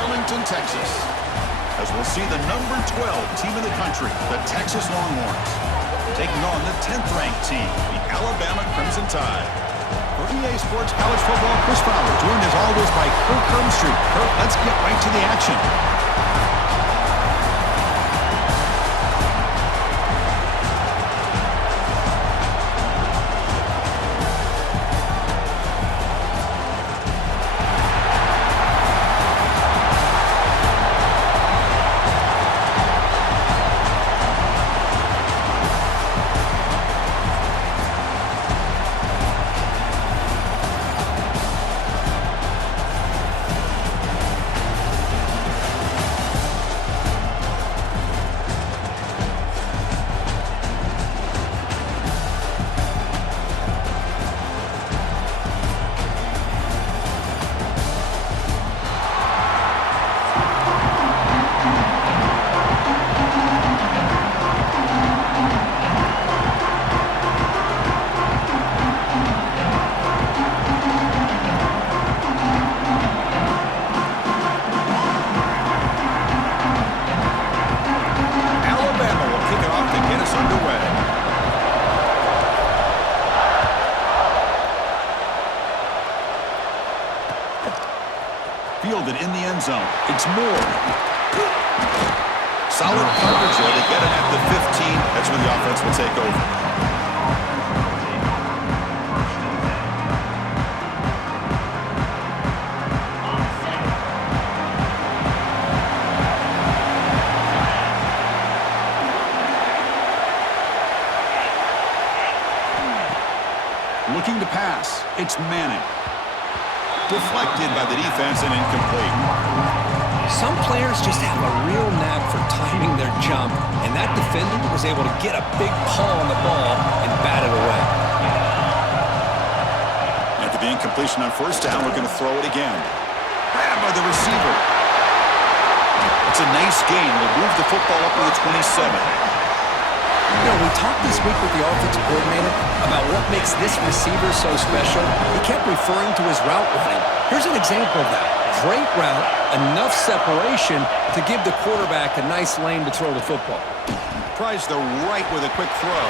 Arlington, Texas, as we'll see the number 12 team in the country, the Texas Longhorns, taking on the 10th-ranked team, the Alabama Crimson Tide. For EA Sports College Football, Chris Fowler, joined as always by Kirk Herbstreit. Kirk, let's get right to the action. Fielded in the end zone. It's Moore. Solid coverage there to get him at the 15. That's when the offense will take over. Looking to pass. It's Manning. Deflected by the defense and incomplete. Some players just have a real knack for timing their jump, and that defender was able to get a big paw on the ball and bat it away. After the incompletion on first down, we're going to throw it again. Grabbed by the receiver. It's a nice gain. We'll move the football up to the 27. You know, we talked this week with the offensive coordinator about what makes this receiver so special. He kept referring to his route running. Here's an example of that. Great route, enough separation to give the quarterback a nice lane to throw the football. Tries the right with a quick throw.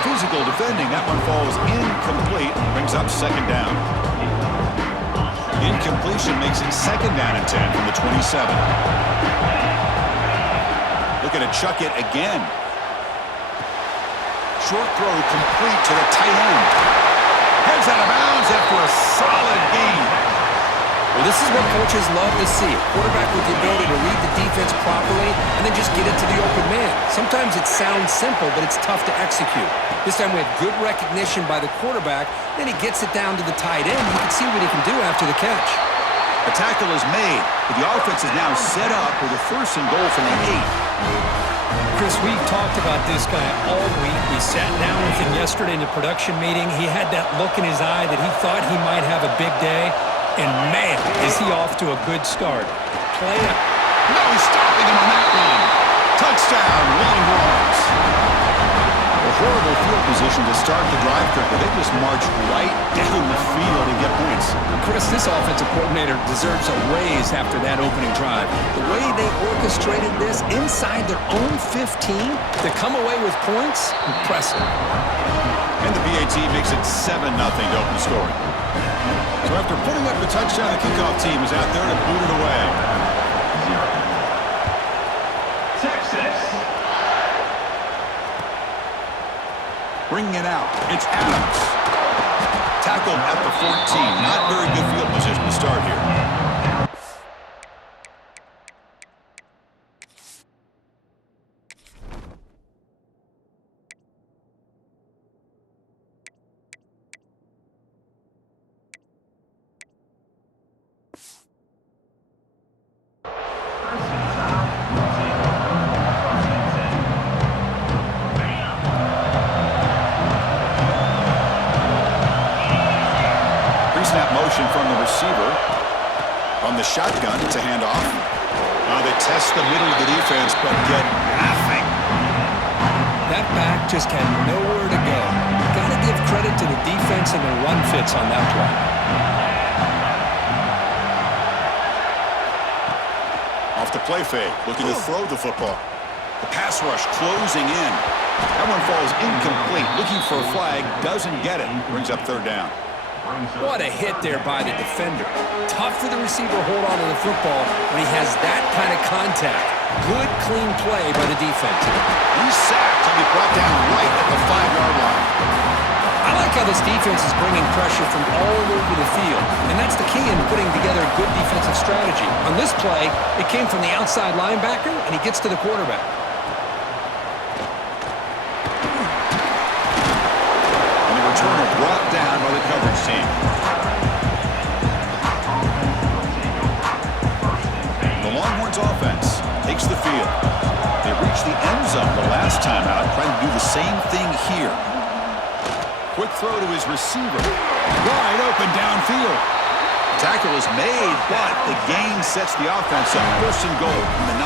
Physical defending. That one falls incomplete. Brings up second down. Incompletion makes it second down and 10 from the 27. Looking to chuck it again. Short throw complete to the tight end. Heads out of bounds after a solid gain. Well, this is what coaches love to see. A quarterback with the ability to read the defense properly and then just get it to the open man. Sometimes it sounds simple, but it's tough to execute. This time we had good recognition by the quarterback. Then he gets it down to the tight end. You can see what he can do after the catch. A tackle is made, but the offense is now set up with a first and goal from the 8. Chris, we've talked about this guy all week. We sat down with him yesterday in the production meeting. He had that look in his eye that he thought he might have a big day. And, man, is he off to a good start. Play it. No, he's stopping him on that one. Touchdown, Longhorns. A horrible field position to start the drive, Kirk, but they just march right down the field and get points. Chris, this offensive coordinator deserves a raise after that opening drive. The way they orchestrated this inside their own 15 to come away with points, impressive. And the PAT makes it 7-0 to open scoring. So after putting up the touchdown, the kickoff team is out there to boot it away. Texas. Bringing it out. It's Adams. Tackled at the 14. Not very good field position to start here. From the receiver. On the shotgun, it's a handoff. They test the middle of the defense, but get nothing. That back just had nowhere to go. Got to give credit to the defense and the run fits on that play. Off the play fake, looking to throw the football. The pass rush closing in. That one falls incomplete. Looking for a flag, doesn't get it. Brings up third down. What a hit there by the defender. Tough for the receiver to hold on to the football when he has that kind of contact. Good, clean play by the defense. He's sacked and he brought down right at the 5-yard line. I like how this defense is bringing pressure from all over the field, and that's the key in putting together a good defensive strategy. On this play, it came from the outside linebacker, and he gets to the quarterback. And the returner brought down by the coverage team. The Longhorns offense takes the field. They reached the end zone the last time out, trying to do the same thing here. Quick throw to his receiver. Wide open downfield. Tackle is made, but the gain sets the offense up. First and goal from the 9.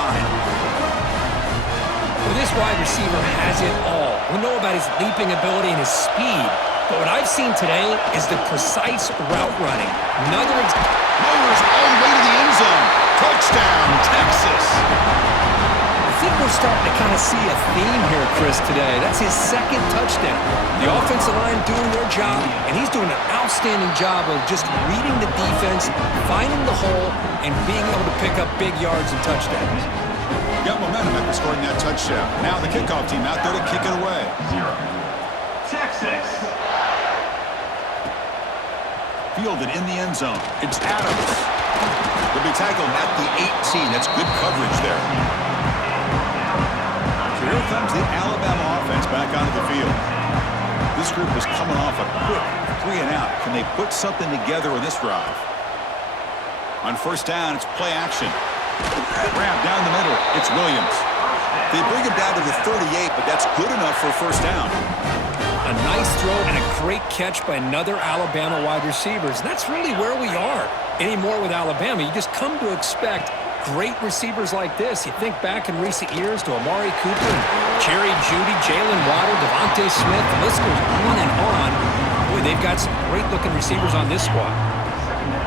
Well, this wide receiver has it all. We know about his leaping ability and his speed, but what I've seen today is the precise route running. Mowers all the way to the end zone. Touchdown, Texas. I think we're starting to kind of see a theme here, Chris, today. That's his second touchdown. The offensive line doing their job, and he's doing an outstanding job of just reading the defense, finding the hole, and being able to pick up big yards and touchdowns. Got momentum after scoring that touchdown. Now the kickoff team out there to kick it away. Texas. Fielded in the end zone. It's Adams. He'll be tackled at the 18. That's good coverage there. So here comes the Alabama offense back onto the field. This group is coming off a quick 3-and-out. Can they put something together with this drive? On first down, it's play action. Grab down the middle. It's Williams. They bring him down to the 38, but that's good enough for a first down. A nice throw and a great catch by another Alabama wide receivers. That's really where we are anymore with Alabama. You just come to expect great receivers like this. You think back in recent years to Amari Cooper, and Jerry Jeudy, Jalen Waddle, Devontae Smith. The list goes on and on. Boy, they've got some great-looking receivers on this squad.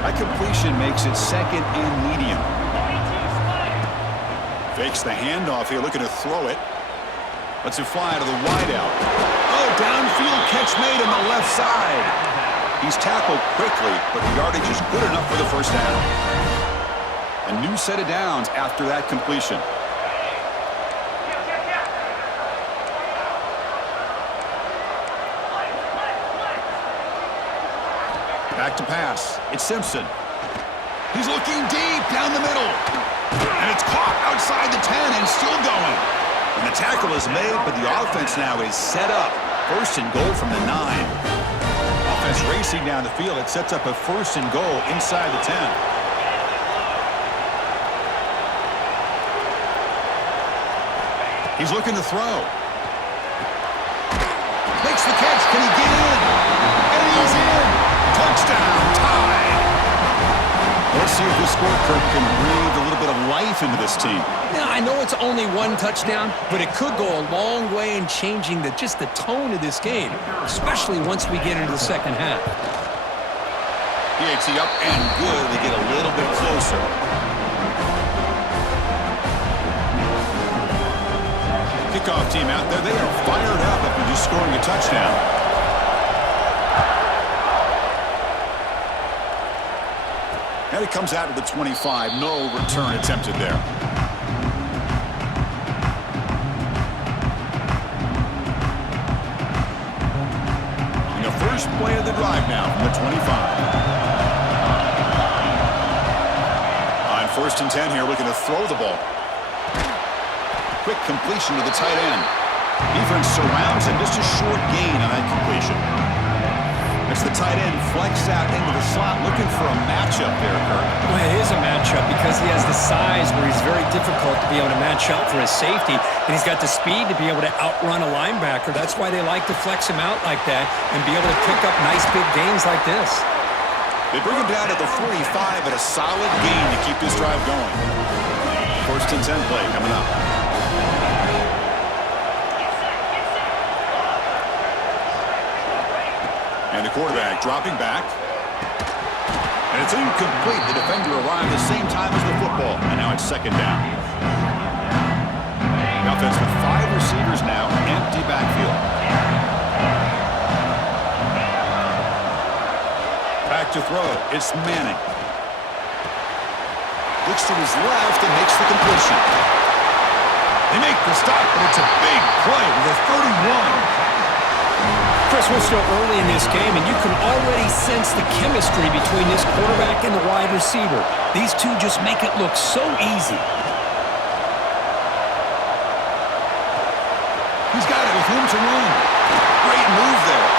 That completion makes it second and medium. Fakes the handoff here, looking to throw it. Lets it fly to the wideout. Oh, downfield catch made on the left side. He's tackled quickly, but the yardage is good enough for the first down. A new set of downs after that completion. Back to pass. It's Simpson. He's looking deep down the middle. And it's caught outside the 10 and still going. And the tackle is made, but the offense now is set up. First and goal from the 9. Offense racing down the field. It sets up a first and goal inside the 10. He's looking to throw. Makes the catch. Can he get in? And he's in. Touchdown. Tied. Let's see if this scorecard can breathe a little bit of life into this team. Now, I know it's only one touchdown, but it could go a long way in changing just the tone of this game, especially once we get into the second half. PAT up and good. They get a little bit closer. Kickoff team out there. They are fired up after just scoring a touchdown. And it comes out to the 25. No return attempted there. And the first play of the drive now from the 25. On first and 10 here, looking to throw the ball. Quick completion to the tight end. Defense surrounds him. Just a short gain on that completion. As the tight end flex out into the slot, looking for a matchup there, Kirk. Well, it is a matchup because he has the size where he's very difficult to be able to match up for his safety, and he's got the speed to be able to outrun a linebacker. That's why they like to flex him out like that and be able to pick up nice big gains like this. They bring him down at the 45 at a solid gain to keep this drive going. First and 10 play coming up. And the quarterback dropping back. And it's incomplete. The defender arrived the same time as the football. football, and now it's second down. The offense with 5 receivers now, empty backfield. Back to throw. It's Manning. Looks to his left and makes the completion. They make the stop, but it's a big play with a 31. Chris, we're still early in this game, and you can already sense the chemistry between this quarterback and the wide receiver. These two just make it look so easy. He's got it with room to run. Great move there.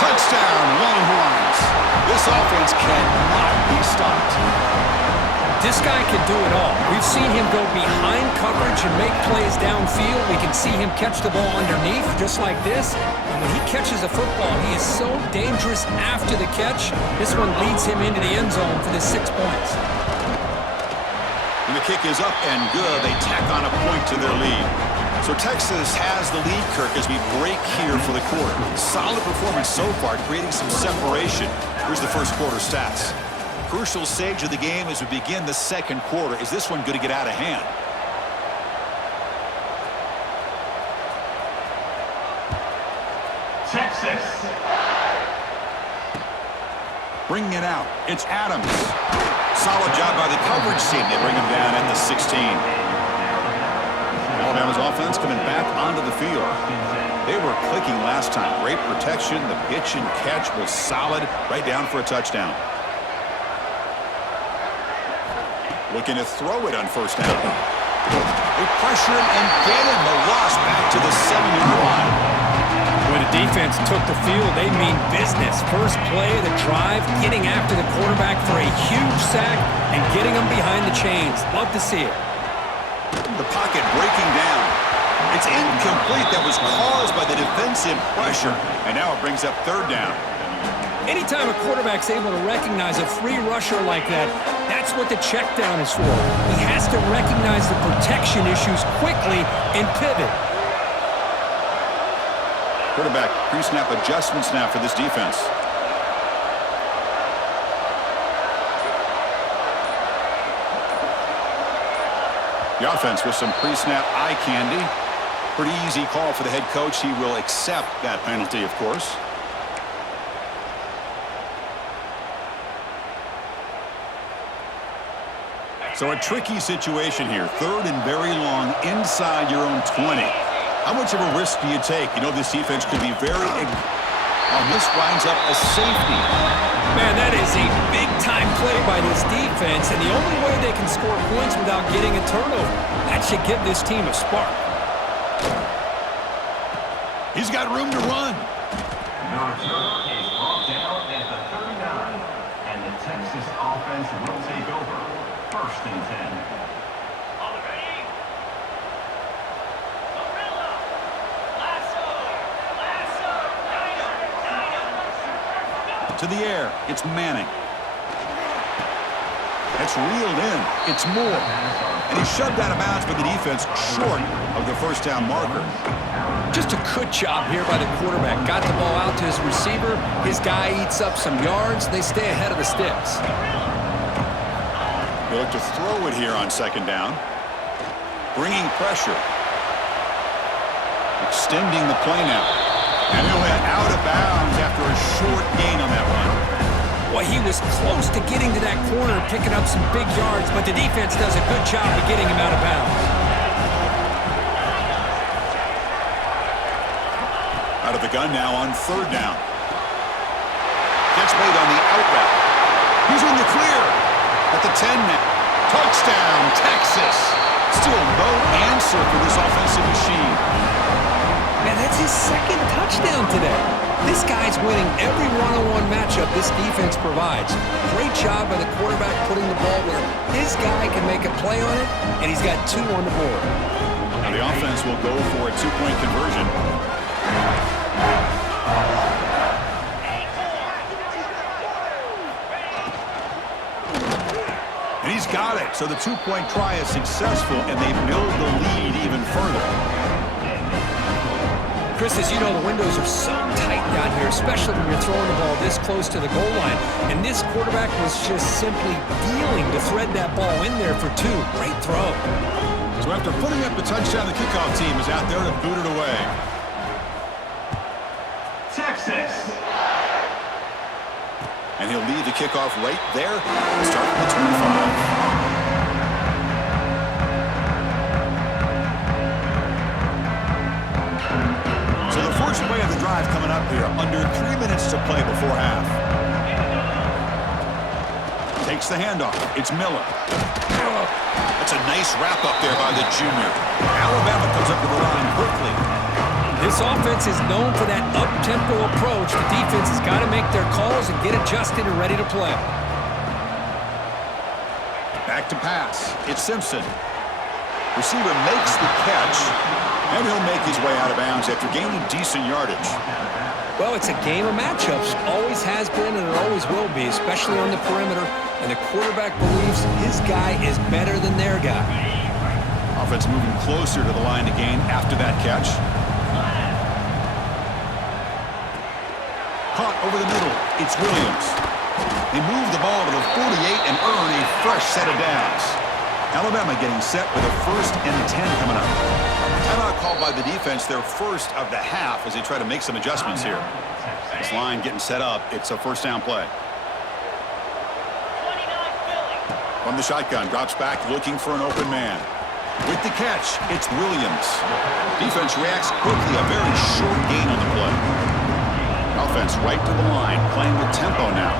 Touchdown, Longhorns. This offense cannot be stopped. This guy can do it all. We've seen him go behind coverage and make plays downfield. We can see him catch the ball underneath, just like this. And when he catches a football, he is so dangerous after the catch. This one leads him into the end zone for the 6 points. And the kick is up and good. They tack on a point to their lead. So Texas has the lead, Kirk, as we break here for the quarter. Solid performance so far, creating some separation. Here's the first quarter stats. Crucial stage of the game as we begin the second quarter. Is this one going to get out of hand? Texas. Bringing it out. It's Adams. Solid job by the coverage team. They bring him down at the 16. Alabama's offense coming back onto the field. They were clicking last time. Great protection. The pitch and catch was solid. Right down for a touchdown. Looking to throw it on first down. They pressure him and get him. The loss back to the 7-yard line. When the defense took the field, they mean business. First play of the drive, getting after the quarterback for a huge sack and getting him behind the chains. Love to see it. The pocket breaking down. It's incomplete. That was caused by the defensive pressure. And now it brings up third down. Anytime a quarterback's able to recognize a free rusher like that, that's what the check down is for. He has to recognize the protection issues quickly and pivot. Quarterback pre-snap adjustments now for this defense. The offense with some pre-snap eye candy. Pretty easy call for the head coach. He will accept that penalty, of course. So a tricky situation here. Third and very long inside your own 20. How much of a risk do you take? You know this defense could be very... this winds up a safety. Man, that is a big-time play by this defense, and the only way they can score points without getting a turnover. That should give this team a spark. He's got room to run. The return is brought down at the 39, and the Texas offense will take over. First and 10. To the air, it's Manning. It's reeled in. It's Moore. And he's shoved out of bounds by the defense short of the first down marker. Just a good job here by the quarterback. Got the ball out to his receiver. His guy eats up some yards. They stay ahead of the sticks. They look to throw it here on second down. Bringing pressure. Extending the play now. And he'll head out of bounds after a short gain on that run. Well, he was close to getting to that corner, picking up some big yards, but the defense does a good job of getting him out of bounds. Out of the gun now on third down. Gets made on the out route. He's in the clear. At the 10 now. Touchdown, Texas. Still no answer for this offensive machine. Man, that's his second touchdown today. This guy's winning every one-on-one matchup this defense provides. Great job by the quarterback putting the ball where his guy can make a play on it, and he's got 2 on the board. Now the offense will go for a 2-point conversion. And he's got it. So the 2-point try is successful, and they build the lead even further. Chris, as you know, the windows are so tight down here, especially when you're throwing the ball this close to the goal line. And this quarterback was just simply dealing to thread that ball in there for 2. Great throw. So after putting up the touchdown, the kickoff team is out there to boot it away. Texas. And he'll lead the kickoff right there and start from the 25. So the first play of the drive coming up here. Under 3 minutes to play before half. Takes the handoff. It's Miller. That's a nice wrap up there by the junior. Alabama comes up to the line quickly. This offense is known for that up-tempo approach. The defense has got to make their calls and get adjusted and ready to play. Back to pass. It's Simpson. Receiver makes the catch, and he'll make his way out of bounds after gaining decent yardage. Well, it's a game of matchups. Always has been and it always will be, especially on the perimeter. And the quarterback believes his guy is better than their guy. Offense moving closer to the line to gain after that catch. Caught over the middle. It's Williams. They move the ball to the 48 and earn a fresh set of downs. Alabama getting set with a 1st and 10 coming up. Timeout called by the defense, their first of the half as they try to make some adjustments here. This line getting set up. It's a first down play. From the shotgun, drops back looking for an open man. With the catch, it's Williams. Defense reacts quickly, a very short gain on the play. Offense right to the line, playing with tempo now.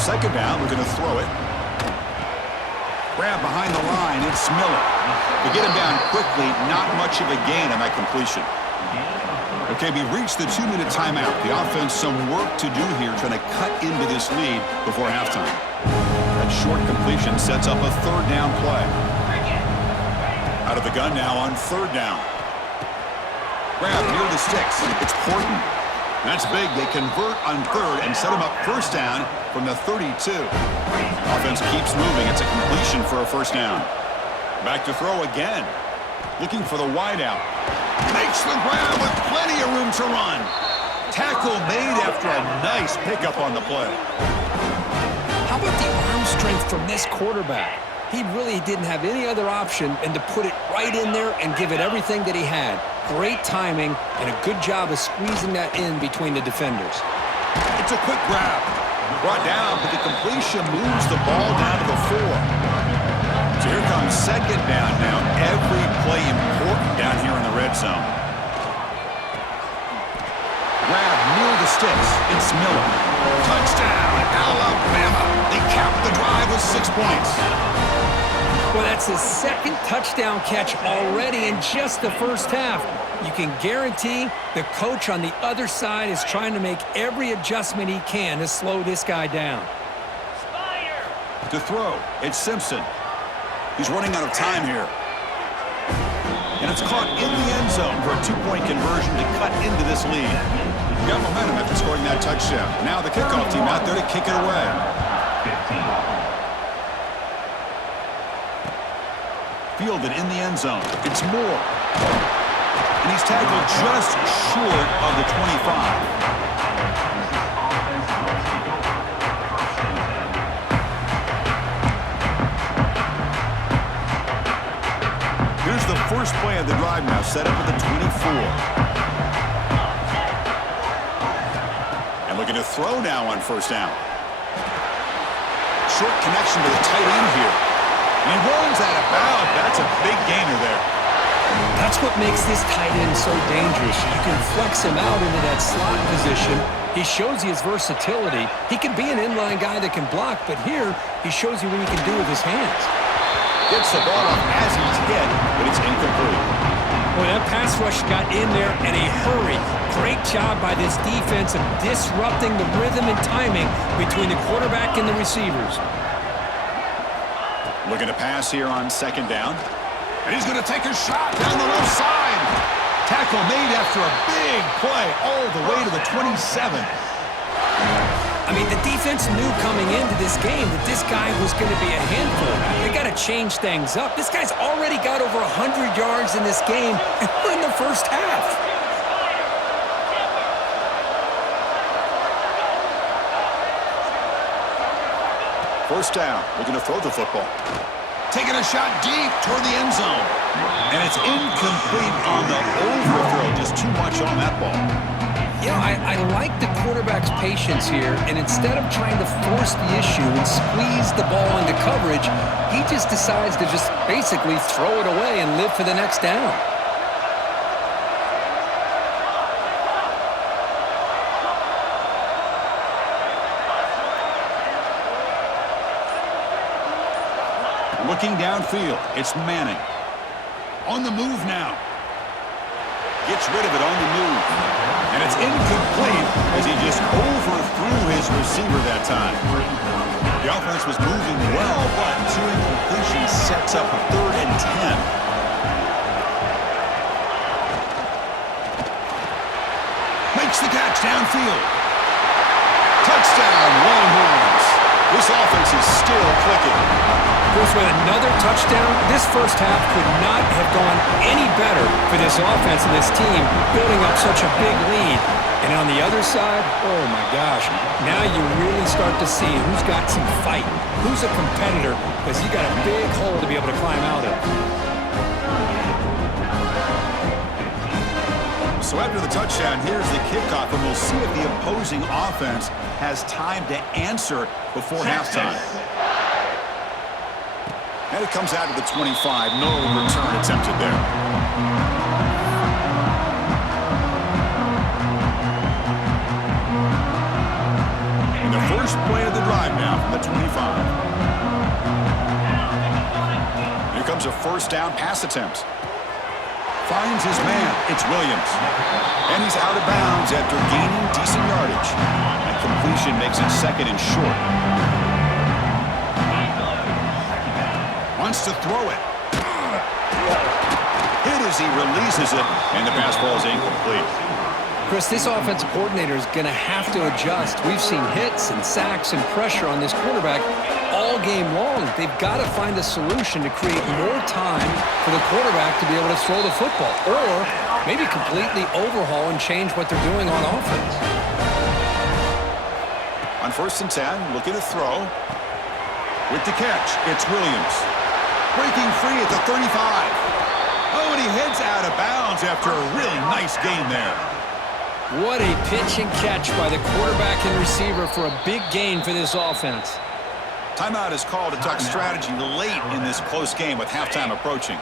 Second down, we're going to throw it. Grab behind the line, it's Miller. To get him down quickly, not much of a gain on that completion. Okay, we reached the 2-minute timeout. The offense some work to do here, trying to cut into this lead before halftime. That short completion sets up a 3rd down play. Out of the gun now on 3rd down. Grab near the sticks. It's Porton. That's big. They convert on 3rd and set him up 1st down from the 32. Offense keeps moving. It's a completion for a 1st down. Back to throw again. Looking for the wideout. Makes the grab with plenty of room to run. Tackle made after a nice pickup on the play. How about the arm strength from this quarterback? He really didn't have any other option than to put it right in there and give it everything that he had. Great timing and a good job of squeezing that in between the defenders. It's a quick grab. Brought down, but the completion moves the ball down to the 4. So here comes 2nd down now. Every play important down here in the red zone. Grab near the sticks. It's Miller. Touchdown, Alabama. They cap the drive with 6 points. Well, that's his 2nd touchdown catch already in just the 1st half. You can guarantee the coach on the other side is trying to make every adjustment he can to slow this guy down. To throw, it's Simpson. He's running out of time here. And it's caught in the end zone for a 2-point conversion to cut into this lead. Got momentum after scoring that touchdown. Now the kickoff team out there to kick it away. 15. Fielded in the end zone. It's Moore. And he's tackled just short of the 25. Here's the first play of the drive now, set up at the 24. And looking to throw now on 1st down. Short connection to the tight end here. And he rolls out of bounds. That's a big gainer there. That's what makes this tight end so dangerous. You can flex him out into that slot position. He shows you his versatility. He can be an inline guy that can block, but here he shows you what he can do with his hands. Gets the ball up as he's hit, but it's incomplete. Boy, that pass rush got in there in a hurry. Great job by this defense of disrupting the rhythm and timing between the quarterback and the receivers. Looking to pass here on 2nd down. And he's going to take a shot down the left side. Tackle made after a big play all the way to the 27. I mean, the defense knew coming into this game that this guy was going to be a handful. They got to change things up. This guy's already got over 100 yards in this game, and we're in the first half. First down, looking to throw the football. Taking a shot deep toward the end zone. And it's incomplete on the overthrow. Just too much on that ball. You know, I like the quarterback's patience here, and instead of trying to force the issue and squeeze the ball into coverage, he just decides to just basically throw it away and live for the next down. Looking downfield, it's Manning. On the move now. Gets rid of it on the move. And it's incomplete as he just overthrew his receiver that time. The offense was moving well, but two incompletions sets up a 3rd and 10. Makes the catch downfield. Touchdown, Longhorns. This offense is still clicking. Chris, with another touchdown, this first half could not have gone any better for this offense and this team, building up such a big lead. And on the other side, oh my gosh, now you really start to see who's got some fight, who's a competitor, because you got a big hole to be able to climb out of. So after the touchdown, here's the kickoff, and we'll see if the opposing offense has time to answer before halftime. And it comes out to the 25. No return attempted there. And the first play of the drive now from the 25. Here comes a first down pass attempt. Finds his man. It's Williams. And he's out of bounds after gaining decent yardage. And completion makes it 2nd and short. Wants to throw it. Hit as he releases it, and the pass ball is incomplete. Chris, this offensive coordinator is going to have to adjust. We've seen hits and sacks and pressure on this quarterback all game long. They've got to find a solution to create more time for the quarterback to be able to throw the football, or maybe completely overhaul and change what they're doing on offense. On 1st and 10, looking to throw. With the catch, it's Williams. Breaking free at the 35. Oh, and he heads out of bounds after a really nice game there. What a pitch and catch by the quarterback and receiver for a big gain for this offense. Timeout is called to talk strategy late in this close game with halftime approaching.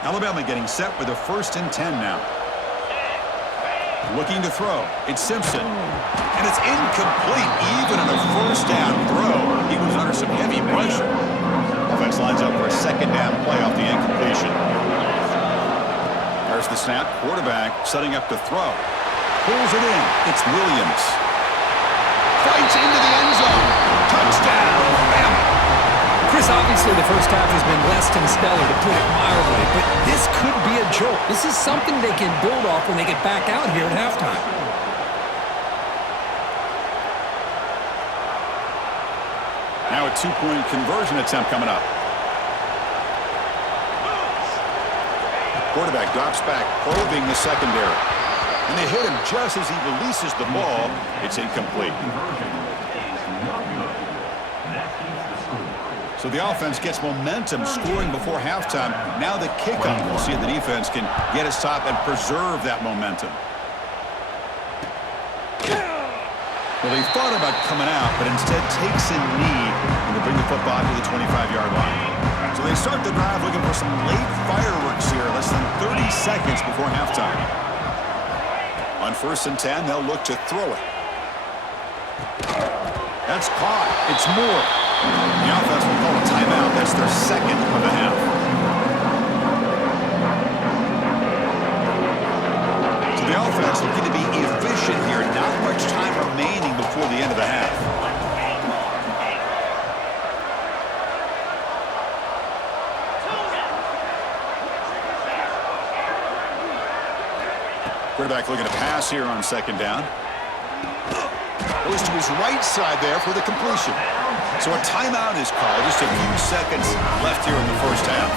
Alabama getting set with a 1st and 10 now. Looking to throw. It's Simpson. And it's incomplete. Even on a first down throw, he was under some heavy pressure. Offense lines up for a 2nd down play off the incompletion. There's the snap. Quarterback setting up to throw. Pulls it in. It's Williams. Fights into the end zone. Touchdown, Alabama. Chris, obviously the first half has been less than stellar, to put it mildly, but this could be a jolt. This is something they can build off when they get back out here at halftime. Now a 2-point conversion attempt coming up. Quarterback drops back, probing the secondary. And they hit him just as he releases the ball. It's incomplete. So the offense gets momentum scoring before halftime. Now the kickoff. We'll see if the defense can get his top and preserve that momentum. Well, they thought about coming out, but instead takes a knee and they bring the football to the 25-yard line. So they start the drive looking for some late fireworks here, less than 30 seconds before halftime. On 1st and 10, they'll look to throw it. That's caught. It's Moore. The offense will call a timeout. That's their 2nd of the half. So the offense looking to be efficient here. Not much time remaining before the end of the half. Quarterback looking to pass here on 2nd down. goes to his right side there for the completion. So a timeout is called. Just a few seconds left here in the first half.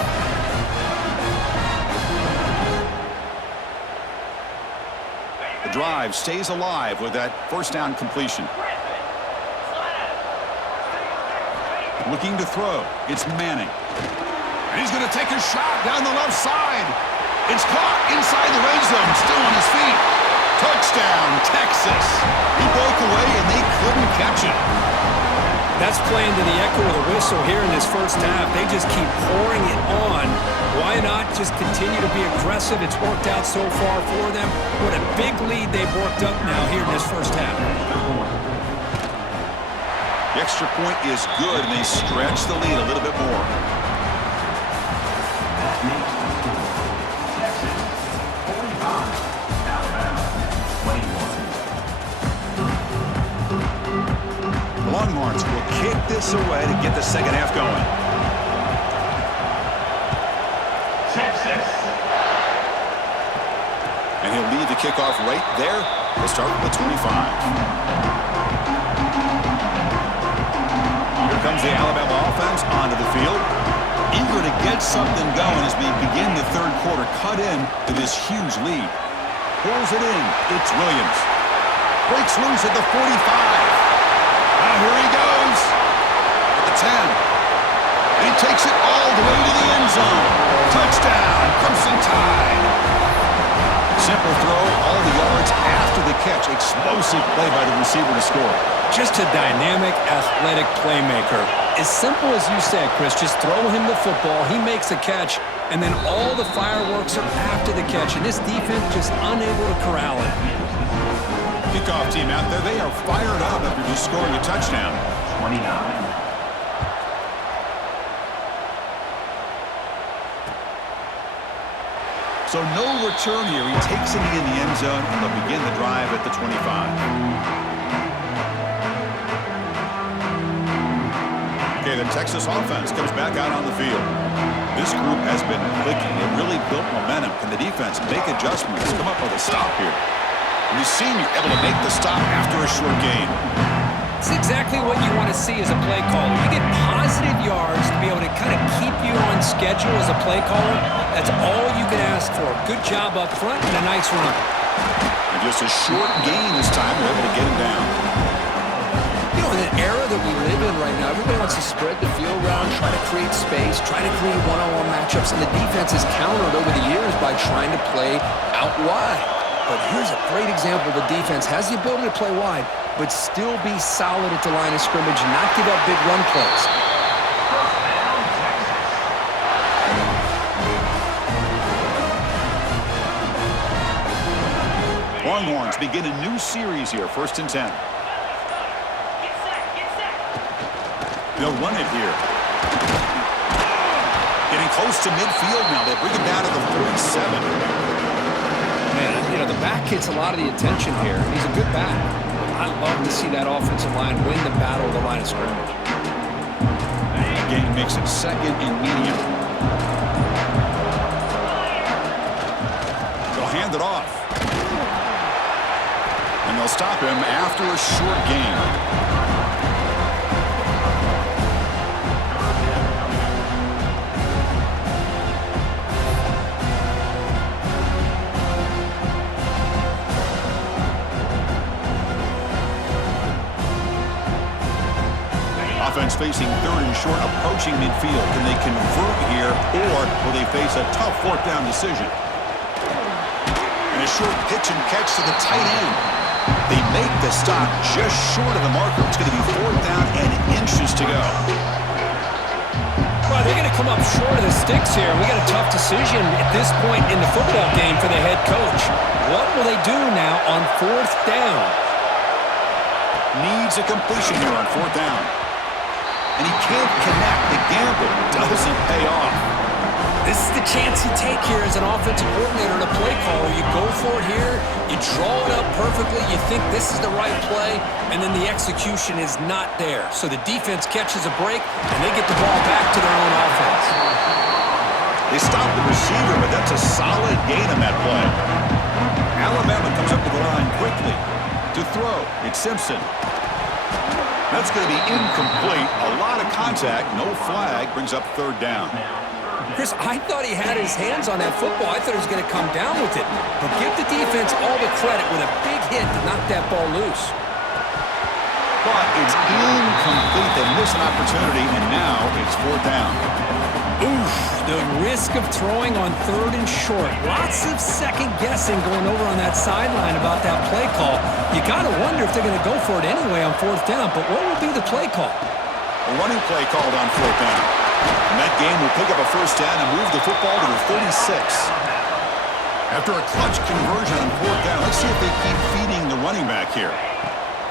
The drive stays alive with that first down completion. Looking to throw. It's Manning. And he's going to take a shot down the left side. It's caught inside the red zone, still on his feet. Touchdown, Texas. He broke away, and they couldn't catch it. That's playing to the echo of the whistle here in this first half. They just keep pouring it on. Why not just continue to be aggressive? It's worked out so far for them. What a big lead they've worked up now here in this first half. The extra point is good, and they stretch the lead a little bit more. Longhorns will kick this away to get the second half going. Texas. And he'll lead the kickoff right there. We'll start with the 25. Here comes the Alabama offense onto the field. Eager to get something going as we begin the third quarter. Cut in to this huge lead. Pulls it in. It's Williams. Breaks loose at the 45. Here he goes at the 10. And he takes it all the way to the end zone. Touchdown, Crimson Tide. Simple throw, all the yards after the catch. Explosive play by the receiver to score. Just a dynamic, athletic playmaker. As simple as you said, Chris, just throw him the football, he makes a catch, and then all the fireworks are after the catch, and this defense just unable to corral it. Kickoff team out there, they are fired up after just scoring a touchdown. 29. So no return here. He takes it in the end zone, and they'll begin the drive at the 25. Okay, the Texas offense comes back out on the field. This group has been clicking. It really built momentum. Can the defense make adjustments? Come up with a stop here. And the senior able to make the stop after a short gain. It's exactly what you want to see as a play caller. You get positive yards to be able to kind of keep you on schedule as a play caller. That's all you can ask for. Good job up front and a nice run. And just a short gain this time. They're able to get him down. You know, in an era that we live in right now, everybody wants to spread the field around, try to create space, try to create one-on-one matchups, and the defense has countered over the years by trying to play out wide. But here's a great example. The defense has the ability to play wide, but still be solid at the line of scrimmage and not give up big run plays. Longhorns begin a new series here, 1st and 10. They'll run it here. Getting close to midfield now. They bring it down to the 47. Man, you know, the back gets a lot of the attention here. He's a good back. I love to see that offensive line win the battle of the line of scrimmage. Gain makes it 2nd and medium. They'll hand it off. And they'll stop him after a short gain. Offense facing 3rd and short, approaching midfield. Can they convert here, or will they face a tough 4th down decision? And a short pitch and catch to the tight end. They make the stop just short of the marker. It's going to be 4th down and inches to go. Well, they're going to come up short of the sticks here. We got a tough decision at this point in the football game for the head coach. What will they do now on 4th down? Needs a completion here on 4th down. And he can't connect. The gamble doesn't pay off. This is the chance you take here as an offensive coordinator and a play caller. You go for it here, you draw it up perfectly, you think this is the right play, and then the execution is not there. So the defense catches a break, and they get the ball back to their own offense. They stop the receiver, but that's a solid gain on that play. Alabama comes up to the line quickly. To throw, it's Simpson. That's going to be incomplete. A lot of contact. No flag. Brings up third down. Chris, I thought he had his hands on that football. I thought he was going to come down with it. But give the defense all the credit with a big hit to knock that ball loose. But it's incomplete. They miss an opportunity, and now it's fourth down. Oof, the risk of throwing on third and short. Lots of second guessing going over on that sideline about that play call. You got to wonder if they're going to go for it anyway on fourth down. But what will be the play call? A running play called on fourth down. And that game will pick up a first down and move the football to the 36. After a clutch conversion on fourth down, let's see if they keep feeding the running back here.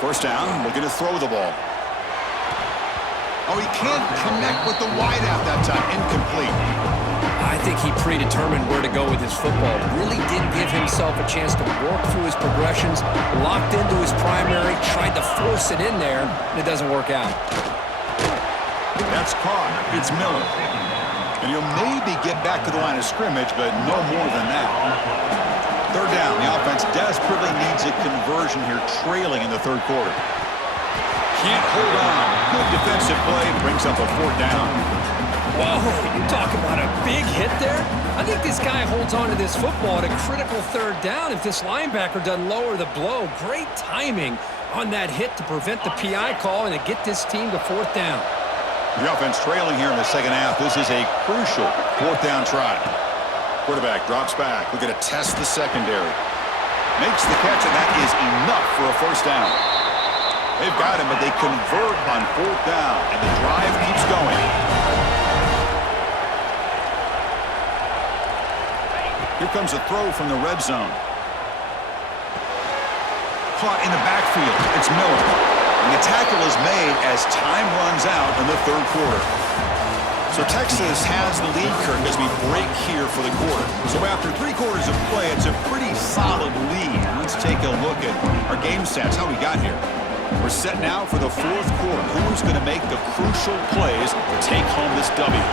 First down, looking to throw the ball. Oh, he can't connect with the wideout that time. Incomplete. I think he predetermined where to go with his football. Really didn't give himself a chance to work through his progressions. Locked into his primary, tried to force it in there, and it doesn't work out. That's caught. It's Miller. And he'll maybe get back to the line of scrimmage, but no more than that. Third down. The offense desperately needs a conversion here, trailing in the third quarter. Can't hold on. Good defensive play. Brings up a fourth down. Whoa, you talk about a big hit there? I think this guy holds on to this football at a critical third down if this linebacker doesn't lower the blow. Great timing on that hit to prevent the PI call and to get this team to fourth down. The offense trailing here in the second half. This is a crucial fourth down try. Quarterback drops back. We're going to test the secondary. Makes the catch, and that is enough for a first down. They've got him, but they convert on fourth down, and the drive keeps going. Here comes a throw from the red zone. Caught in the backfield. It's Miller. And the tackle is made as time runs out in the third quarter. So Texas has the lead, Kirk, as we break here for the quarter. So after 3 quarters of play, it's a pretty solid lead. Let's take a look at our game stats, how we got here. We're set now for the fourth quarter. Who's going to make the crucial plays to take home this W?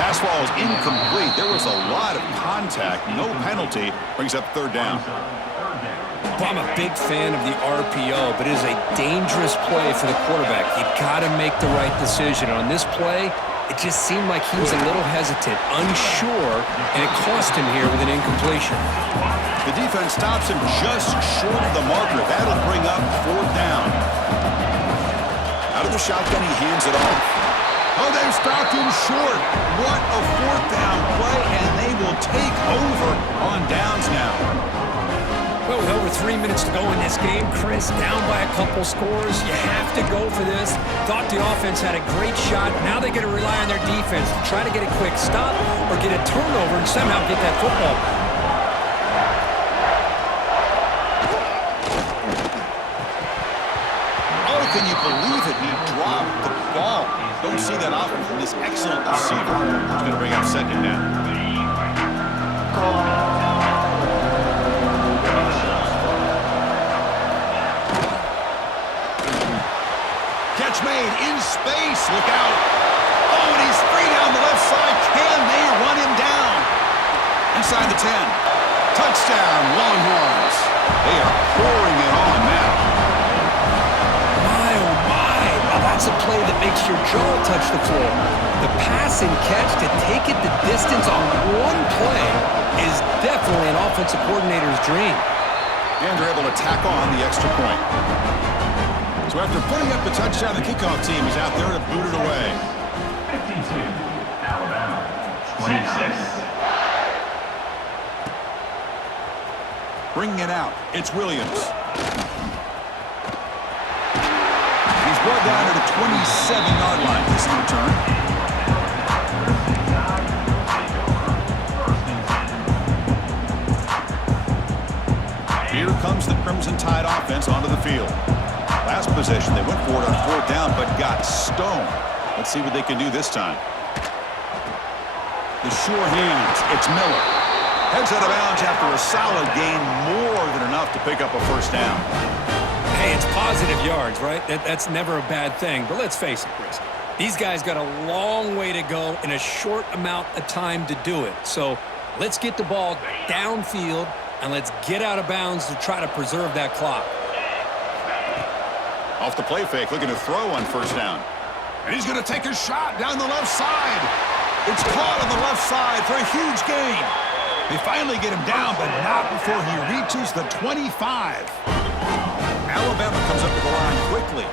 Pass ball is incomplete. There was a lot of contact. No penalty. Brings up third down. Well, I'm a big fan of the RPO, but it is a dangerous play for the quarterback. You got to make the right decision. On this play, it just seemed like he was a little hesitant, unsure, and it cost him here with an incompletion. The defense stops him just short of the marker. That'll bring up fourth down. Out of the shotgun, he hands it off. Oh, they've stopped him short. What a fourth down play, and they will take over on downs now. Well, with over 3 minutes to go in this game, Chris, down by a couple scores, you have to go for this. Thought the offense had a great shot. Now they got to rely on their defense to try to get a quick stop or get a turnover and somehow get that football back. Oh, can you believe it? He dropped the ball. Don't see that often from this excellent receiver. He's going to bring up second down. Catch made in space. Look out. Oh, and he's free down the left side. Can they run him down? Inside the 10. Touchdown, Longhorns. They are pouring it on now. My, oh my. Now that's a play that makes your jaw touch the floor. The pass and catch to take it the distance on one play is definitely an offensive coordinator's dream. And they're able to tack on the extra point. So after putting up the touchdown, the kickoff team is out there to boot it away. 52, Alabama, 26. Bringing it out, it's Williams. He's brought down to the 27-yard line. This return. Here comes the Crimson Tide offense onto the field. Last possession, they went for it on fourth down, but got stoned. Let's see what they can do this time. The sure hands, it's Miller. Heads out of bounds after a solid gain, more than enough to pick up a first down. Hey, it's positive yards, right? That's never a bad thing. But let's face it, Chris. These guys got a long way to go in a short amount of time to do it. So let's get the ball downfield and let's get out of bounds to try to preserve that clock. Off the play fake, looking to throw on first down. And he's going to take a shot down the left side. It's caught on the left side for a huge gain. They finally get him down, but not before he reaches the 25. Alabama comes up to the line quickly.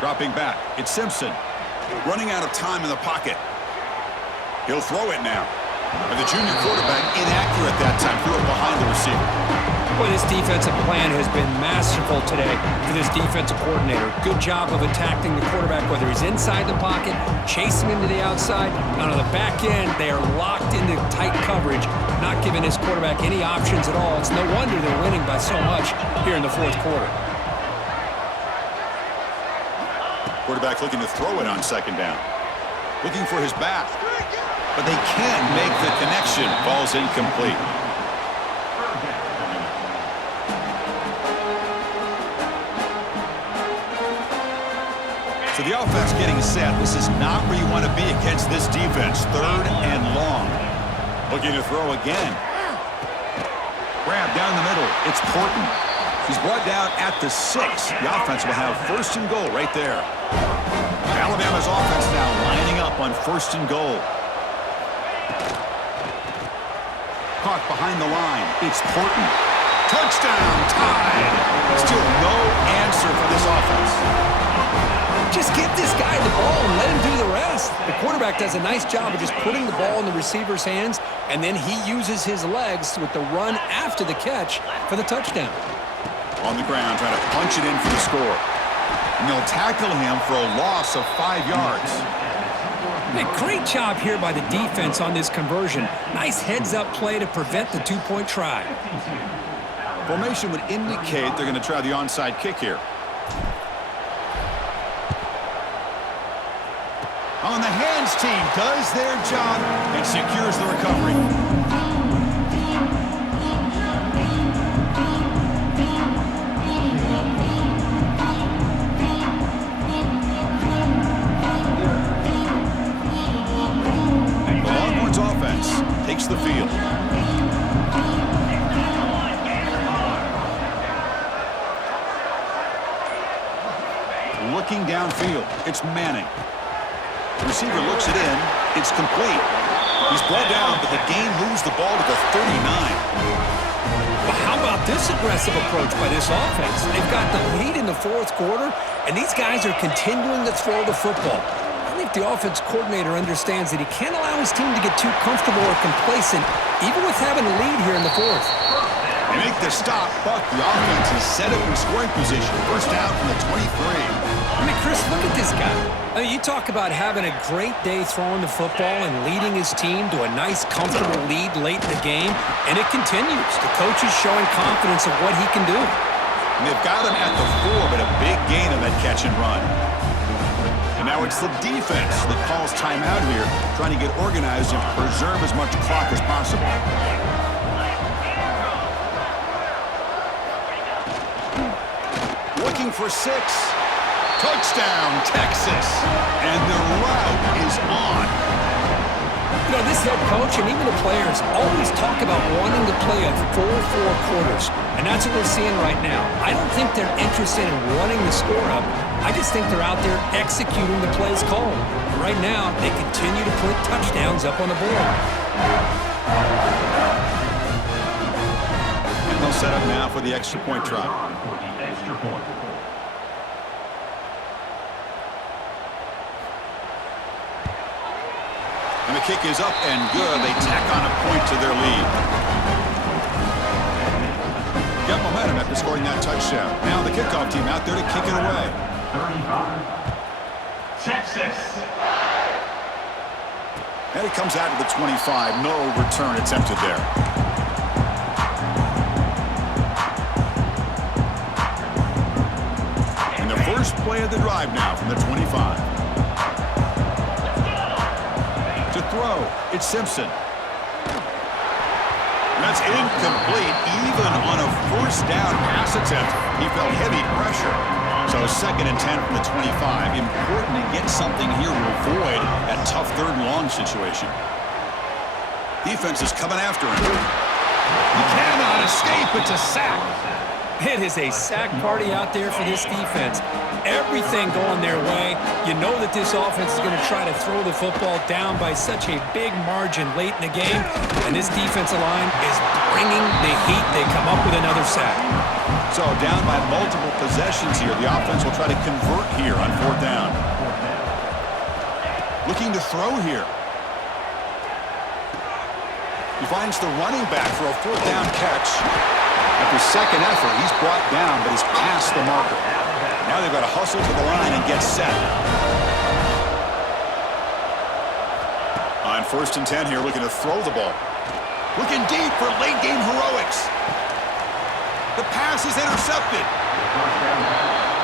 Dropping back, it's Simpson. Running out of time in the pocket. He'll throw it now. And the junior quarterback inaccurate that time, threw it behind the receiver. Boy, this defensive plan has been masterful today for this defensive coordinator. Good job of attacking the quarterback, whether he's inside the pocket, chasing him to the outside. And on the back end, they are locked into tight coverage, not giving his quarterback any options at all. It's no wonder they're winning by so much here in the fourth quarter. Quarterback looking to throw it on second down. Looking for his back. But they can't make the connection. Ball's incomplete. So the offense getting set. This is not where you want to be against this defense. Third and long. Looking to throw again. Grab down the middle. It's Porton. He's brought down at the 6. The offense will have first and goal right there. Alabama's offense now lining up on first and goal. Caught behind the line. It's Porton. Touchdown, tied. Still no answer for this offense. Just get this guy the ball and let him do the rest. The quarterback does a nice job of just putting the ball in the receiver's hands, and then he uses his legs with the run after the catch for the touchdown. On the ground, trying to punch it in for the score. And they'll tackle him for a loss of 5 yards. A great job here by the defense on this conversion. Nice heads-up play to prevent the two-point try. Formation would indicate they're going to try the onside kick here. On the hands team does their job and secures the recovery. Takes the field. Looking downfield, it's Manning. The receiver looks it in. It's complete. He's brought down, but the game moves the ball to the 39. Well, how about this aggressive approach by this offense? They've got the lead in the fourth quarter, and these guys are continuing to throw the football. I think the offense coordinator understands that he can't allow his team to get too comfortable or complacent, even with having a lead here in the fourth. They make the stop, but the offense is set up in scoring position. First down from the 23. I mean, Chris, look at this guy. I mean, you talk about having a great day throwing the football and leading his team to a nice, comfortable lead late in the game, and it continues. The coach is showing confidence of what he can do. And they've got him at the 4, but a big gain on that catch and run. And now it's the defense that calls timeout here, trying to get organized and preserve as much clock as possible. Looking for 6. Touchdown, Texas. And the route is on. You know, this head coach and even the players always talk about wanting to play a full 4 quarters, and that's what we're seeing right now. I don't think they're interested in running the score up. I just think they're out there executing the plays called. And right now, they continue to put touchdowns up on the board. And they'll set up now for the extra point try. And the kick is up and good. They tack on a point to their lead. Got momentum after scoring that touchdown. Now the kickoff team out there to kick it away. 35. Texas. And it comes out to the 25. No return attempted there. And the first play of the drive now from the 25. To throw, it's Simpson. That's incomplete. Even on a first down pass attempt, he felt heavy pressure. So 2nd and 10 from the 25. Important to get something here to avoid that tough 3rd and long situation. Defense is coming after him. He cannot escape. It's a sack. It is a sack party out there for this defense. Everything going their way. You know that this offense is going to try to throw the football down by such a big margin late in the game. And this defensive line is bringing the heat. They come up with another sack. So down by multiple possessions here. The offense will try to convert here on 4th down. Looking to throw here. He finds the running back for a 4th down catch. After 2nd effort, he's brought down, but he's past the marker. Now they've got to hustle to the line and get set. On 1st and 10 here, looking to throw the ball. Looking deep for late game heroics. The pass is intercepted.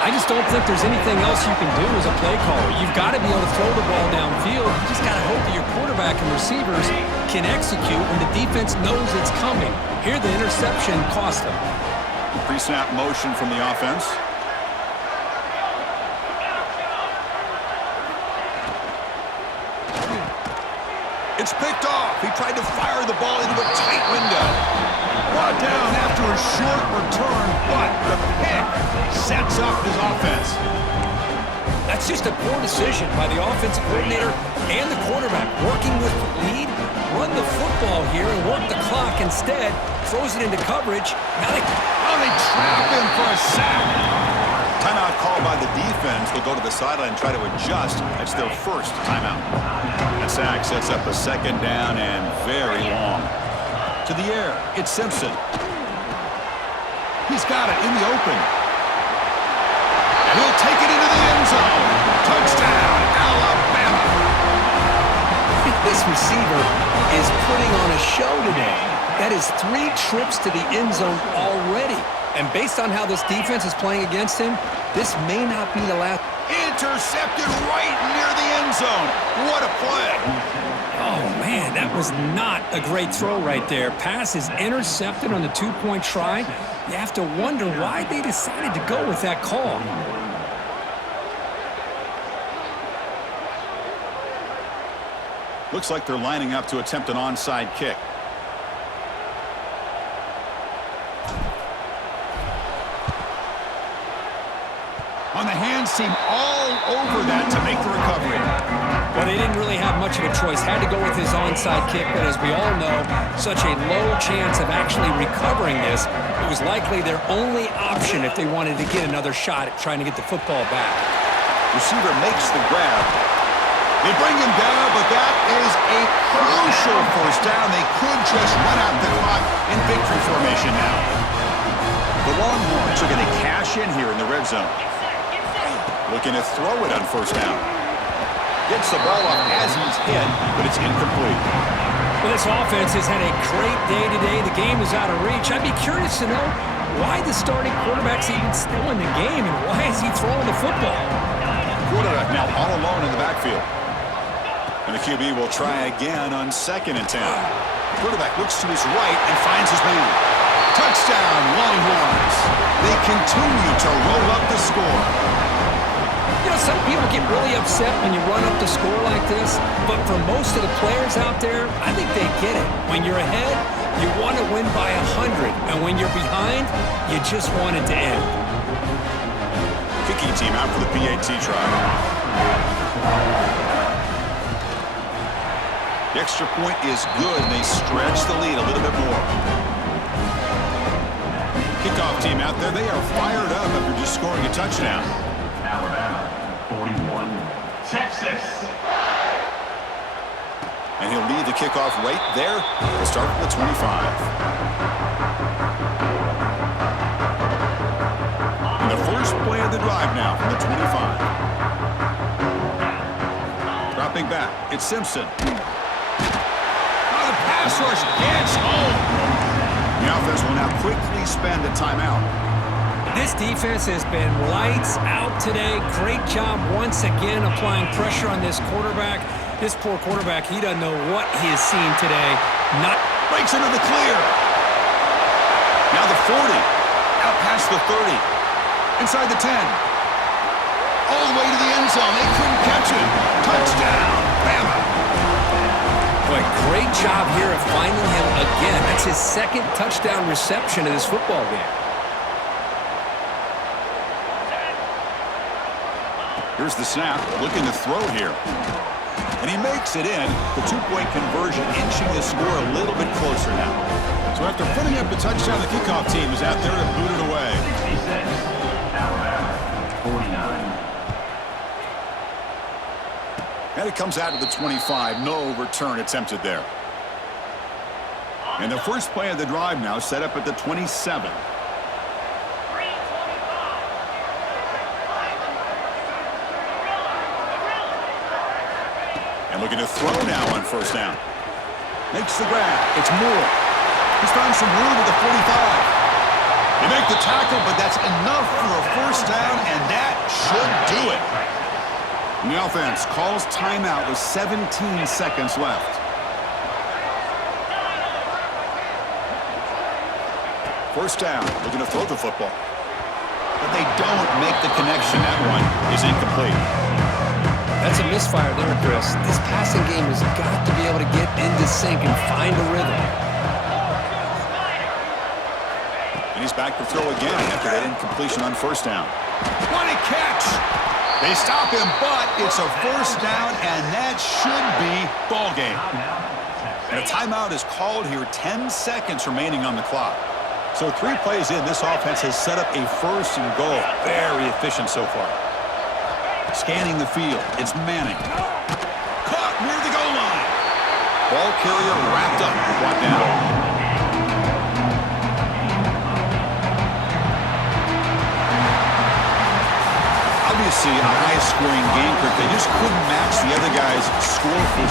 I just don't think there's anything else you can do as a play caller. You've got to be able to throw the ball downfield. You just got to hope that your quarterback and receivers can execute when the defense knows it's coming. Here, the interception cost them. Pre-snap motion from the offense. It's picked off. He tried to fire the ball into a tight window. Brought down after a short return, but the pick sets up his offense. That's just a poor decision by the offensive coordinator and the quarterback. Working with the lead, run the football here and work the clock instead. Throws it into coverage. Now they trap him for a sack. Timeout called by the defense. They'll go to the sideline and try to adjust. That's their first timeout. That sack sets up a 2nd down and very long. To the air, it's Simpson. He's got it in the open. And he'll take it into the end zone. Touchdown, Alabama. This receiver is putting on a show today. That is 3 trips to the end zone already. And based on how this defense is playing against him, this may not be the last. Intercepted right near the end zone. What a play. Oh, man, that was not a great throw right there. Pass is intercepted on the 2-point try. You have to wonder why they decided to go with that call. Looks like they're lining up to attempt an onside kick. On the hands team all over that to make the recovery. Well, they didn't really have much of a choice. Had to go with his onside kick, but as we all know, such a low chance of actually recovering this. It was likely their only option if they wanted to get another shot at trying to get the football back. Receiver makes the grab. They bring him down, but that is a crucial first down. They could just run out the clock in victory formation now. The Longhorns are going to cash in here in the red zone. Looking to throw it on 1st down. Gets the ball up as he's hit, but it's incomplete. Well, this offense has had a great day today. The game is out of reach. I'd be curious to know why the starting quarterback's even still in the game and why is he throwing the football? Quarterback now all alone in the backfield. And the QB will try again on 2nd and 10. Quarterback looks to his right and finds his man. Touchdown, Longhorns. They continue to roll up the score. You know, some people get really upset when you run up the score like this, but for most of the players out there, I think they get it. When you're ahead, you want to win by 100, and when you're behind, you just want it to end. Kicking team out for the PAT try. The extra point is good, and they stretch the lead a little bit more. Kickoff team out there, they are fired up after just scoring a touchdown. Alabama, 41, Texas. And he'll lead the kickoff right there. We'll start with the 25. And the first play of the drive now from the 25. Dropping back, it's Simpson. The pass rush gets home. The offense will now quickly spend a timeout. This defense has been lights out today. Great job once again applying pressure on this quarterback. This poor quarterback, he doesn't know what he has seen today. Breaks into the clear. Now the 40. Out past the 30. Inside the 10. all the way to the end zone. They couldn't catch it. Touchdown, Bama. Boy, great job here of finding him again. That's his second touchdown reception in this football game. Here's the snap, looking to throw here. And he makes it in. The two-point conversion inching the score a little bit closer now. So after putting up the touchdown, the kickoff team is out there to boot it away. 66, Alabama, 49. And it comes out to the 25. No return attempted there. And the first play of the drive now set up at the 27. And looking to throw now on first down. Makes the grab. It's Moore. He's found some room at the 45. They make the tackle, but that's enough for a first down, and that should do it. And the offense calls timeout with 17 seconds left. First down, looking to throw the football. But they don't make the connection. That one is incomplete. That's a misfire there, Chris. This passing game has got to be able to get into sync and find a rhythm. And he's back to throw again after that incompletion on first down. What a catch! They stop him, but it's a first down, and that should be ball game. And a timeout is called here, 10 seconds remaining on the clock. So 3 plays in, this offense has set up a first and goal. Very efficient so far. Scanning the field, it's Manning. Caught near the goal line. Ball carrier wrapped up, brought down. Obviously, a high-scoring game, but they just couldn't match the other guy's score for